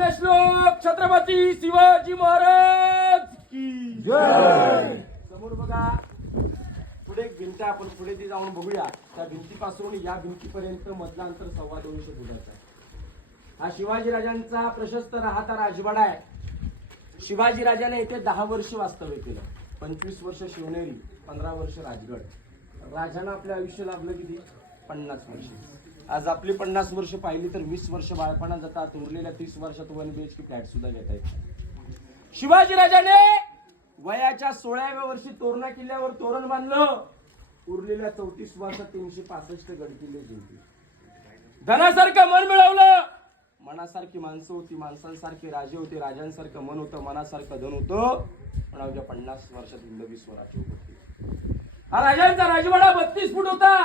पुण्यश्लोक छत्रपती शिवाजी महाराज की जय. समोर बघा, पुढे एक भिंत, आपण पुढे ती जाऊन बघूया. त्या भिंतीपासून या भिंतीपर्यंत मधलं अंतर 250 फुटाचं आहे. हा शिवाजी राजांचा प्रशस्त राहता राजवाडा आहे. शिवाजी राजाने येथे 10 वर्ष वास्तव्य केलं. 25 वर्ष शिवनेरी, 15 वर्ष राजगड. राजानं आपलं आयुष्य लाभलं किती? 50 वर्ष. आज आपली 50 वर्ष पाहिली तर 20 वर्ष बाळपणात जातात. उरलेल्या 30 वर्षात 1 BHK फ्लॅट सुद्धा घेता येतात. शिवाजी राजाने वयाच्या 16व्या वर्षी तोरणा किल्ल्यावर तोरण बांधलं. उरलेल्या 34 वर्षात 365 गड किल्ले जिंकले. धनासारखं मन मिळवलं. मनासारखी माणसं होती, माणसांसारखे राजे होते, राजांसारखं मन होतं, मनासारखं धन होतं. पण अवघ्या 50 वर्षात हिंदवी स्वराज्य होते. हा राजांचा राजवाडा 32 फूट होता.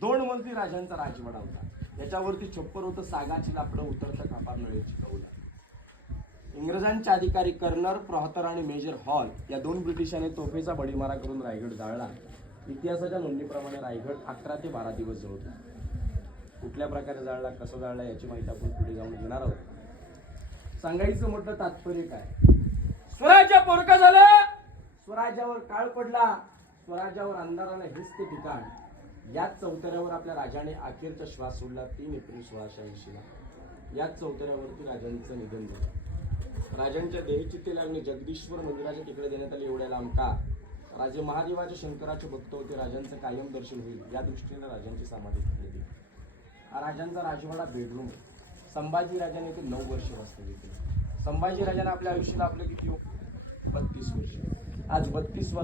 2 मजली राजांचा राजवाडा होता. याच्यावरती छप्पर होतं, सागाची लाकडं, उतरत्या कापार नळीची कौल. इंग्रजांचे अधिकारी कर्नल, प्रॉहतर आणि मेजर हॉल या 2 ब्रिटिशांनी तोफेचा बडीमारा करून रायगड जाळला. इतिहासाच्या नोंदीप्रमाणे रायगड 11 ते 12 दिवस जळला. कुठल्या प्रकारे जाळला, कसं जाळला याची माहिती आपण पुढे जाऊन घेणार आहोत. सांगायचं म्हटलं तात्पर्य काय? स्वराज्य पोरकं झालं, स्वराज्यावर काळ पडला, स्वराज्यावर अंधार आला. हेच ते ठिकाण. याच चौतऱ्यावर आपल्या राजाने अखेरचा श्वास सोडला 3 एप्रिल 1680 ला. याच चौतऱ्यावरती राजांचं निधन झालं. राजांच्या देहचित्ते लागणे जगदीश्वर मंदिराच्या तिकडे देण्यात आले. एवढ्या लांब का? राजे महादेवाचे शंकराचे भक्त होते. राजांचं कायम दर्शन होईल या दृष्टीने राजांची समाधी केली. हा राजांचा राजवाडा बेडरूम. संभाजी राजाने ते 9 वर्ष वास्तव्य केले. संभाजी राजाने आपल्या आयुष्याला आपलं किती? 32 वर्ष. आज 32 वर्ष